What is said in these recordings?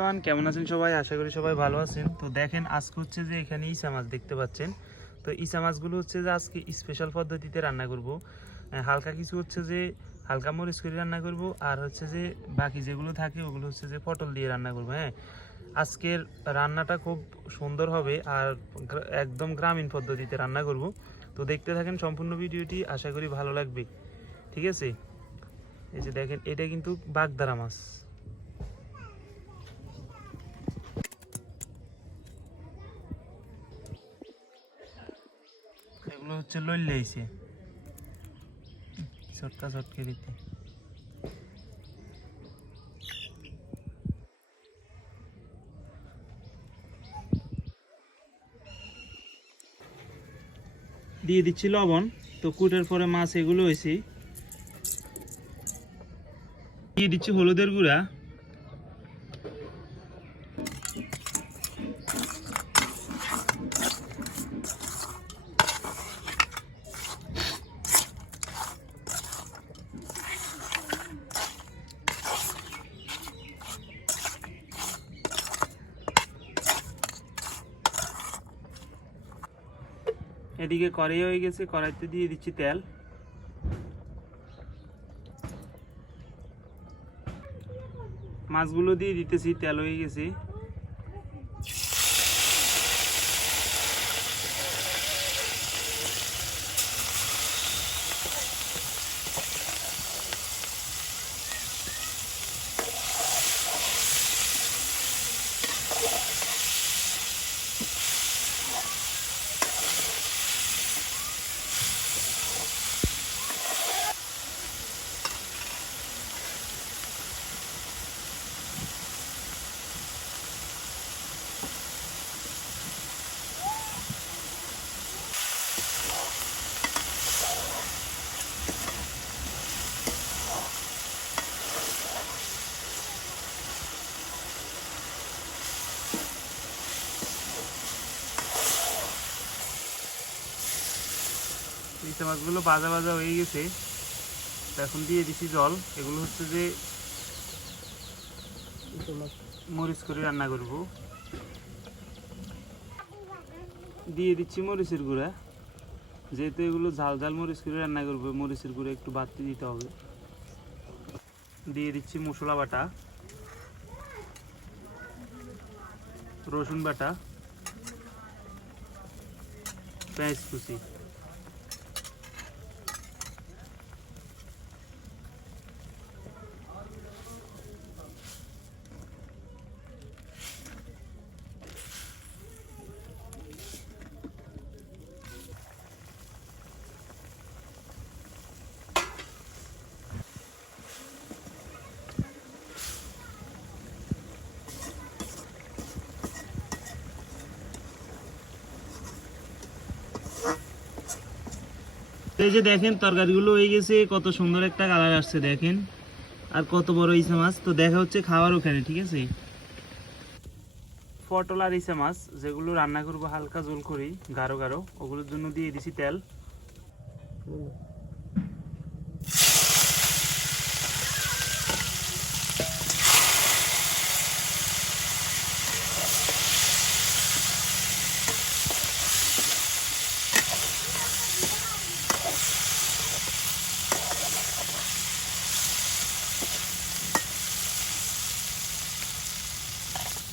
Everyone, কেমন আছেন সবাই? আশা করি সবাই ভালো আছেন। তো দেখেন আজকে হচ্ছে যে এখানে ইসা মাছ দেখতে পাচ্ছেন। তো ইসা মাছগুলো হচ্ছে যে আজকে স্পেশাল পদ্ধতিতে রান্না করব। হালকা কিছু হচ্ছে যে হালকা মরিচ করে রান্না করব, আর হচ্ছে যে বাকি যেগুলো থাকে ওগুলো হচ্ছে যে পটল দিয়ে রান্না করব। হ্যাঁ, আজকের রান্নাটা খুব সুন্দর হবে আর একদম গ্রামীণ পদ্ধতিতে রান্না করব। তো দেখতে থাকেন সম্পূর্ণ ভিডিওটি, আশা করি ভালো লাগবে। ঠিক আছে, এই যে দেখেন এটা কিন্তু বাগদারা মাছ। এগুলো হচ্ছে লইলে আইছে চটকা চটকে দিতে। দিয়ে দিচ্ছি লবণ। তো কুটার পরে মাছ এগুলো হয়েছে, দিয়ে দিচ্ছি হলুদের গুঁড়া, এদিকে কড়াই হয়ে গেছে, কড়াইতে দিয়ে দিচ্ছি তেল। মাছগুলো দিয়ে দিতেছি, তেল হয়ে গেছে। ইলিশ মাছগুলো ভাজা ভাজা হয়ে গেছে। এখন দিয়ে দিচ্ছি জল। এগুলো হচ্ছে যে মরিচ করে রান্না করব। দিয়ে দিচ্ছি মরিচের গুঁড়া, যেহেতু এগুলো ঝাল ঝাল মরিচ করে রান্না করবো, মরিচের গুঁড়া একটু বাড়তি দিতে হবে। দিয়ে দিচ্ছি মশলা বাটা, রসুন বাটা, পেঁয়াজ কুচি। এই যে দেখেন তরকারিগুলো হয়ে গেছে, কত সুন্দর একটা কালার আসছে দেখেন, আর কত বড় ইসা মাছ। তো দেখা হচ্ছে খাওয়ার ওখানে, ঠিক আছে। পটল আর ইসা মাছ যেগুলো রান্না করবো হালকা ঝোল করি গাঢ় গাঢ়, ওগুলোর জন্য দিয়ে দিছি তেল।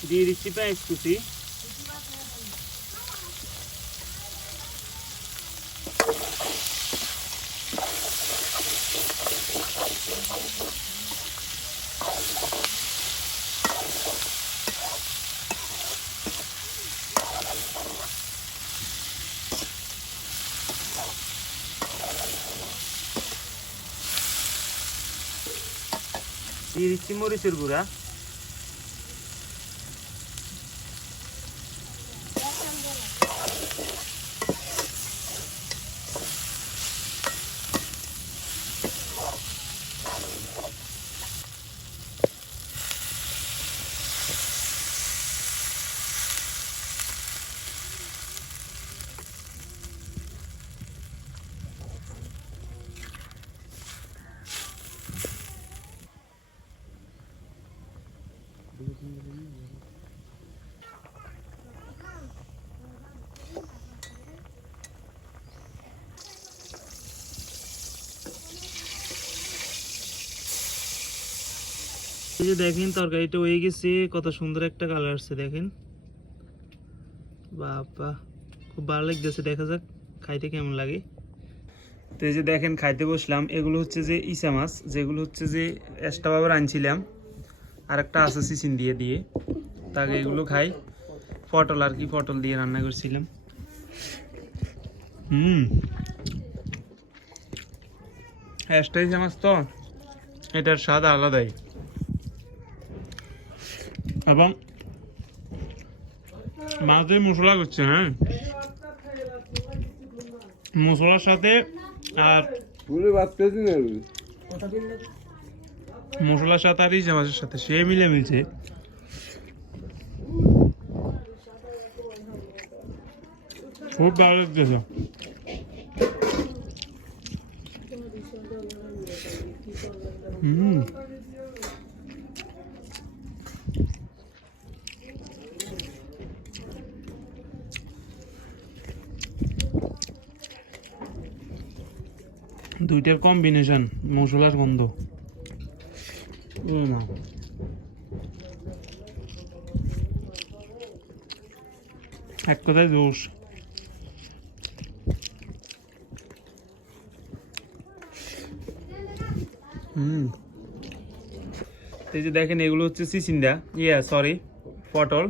দিয়ে দিচ্ছি পেঁয়াজ কুচি, দিয়ে দিচ্ছি মরিচের গুঁড়া, এই যে দেখেন তরকারিটা হয়ে গেছে, কত সুন্দর একটা কালার আসছে দেখেন। বাবা খুব ভালো লাগতেছে, দেখা যাক খাইতে কেমন লাগে। তো এই যে দেখেন খাইতে বসলাম। এগুলো হচ্ছে যে ইসা মাছ, যেগুলো হচ্ছে যে এক্সট্রা ভাবে আনছিলাম, আর একটা আছে সিসিন দিয়ে দিয়ে তাকে এগুলো খাই। পটল আর কি, পটল দিয়ে রান্না করছিলাম। এক্সট্রা ইসা মাছ তো এটার স্বাদ আলাদাই। এবং মাঝে মশলা করছে, হ্যাঁ মশলার সাথে আর মশলার সাথে আর ইসা মাছের সাথে সে মিলে মিলছে। খুব ভালো লাগতেছে। দুইটার কম্বিনেশন, মশলার গন্ধ না। এক কথায় দোষ। এই যে দেখেন এগুলো হচ্ছে সিসিন্দা, সরি পটল।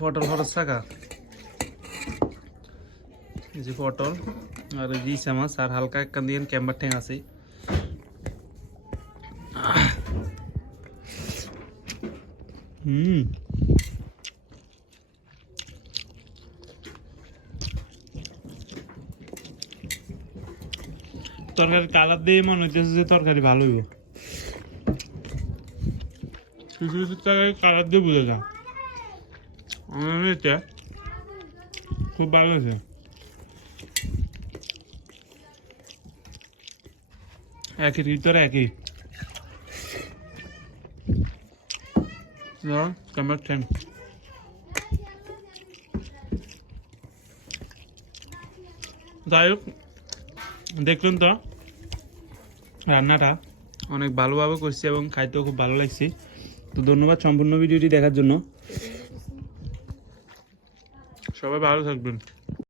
পটল হরস শাকা, এই যে পটল আর এই যে ইসা মাছ, আর হালকা একটা দিয়ে ক্যাম্বার ঠ্যাং আছে। তরকারি কালার দিয়ে মনে হচ্ছে যে তরকারি ভালো হবে। কিছু কিছু তরকারি কালার দিয়ে বুঝে যা, খুব ভালো হয়েছে। একই ভিতরে একই ক্যামেরা ঠ্যাং। যাই হোক, দেখলেন তো রান্নাটা অনেক ভালোভাবে করছি এবং খাইতেও খুব ভালো লাগছে। তো ধন্যবাদ সম্পূর্ণ ভিডিওটি দেখার জন্য। সবাই ভালো থাকবেন।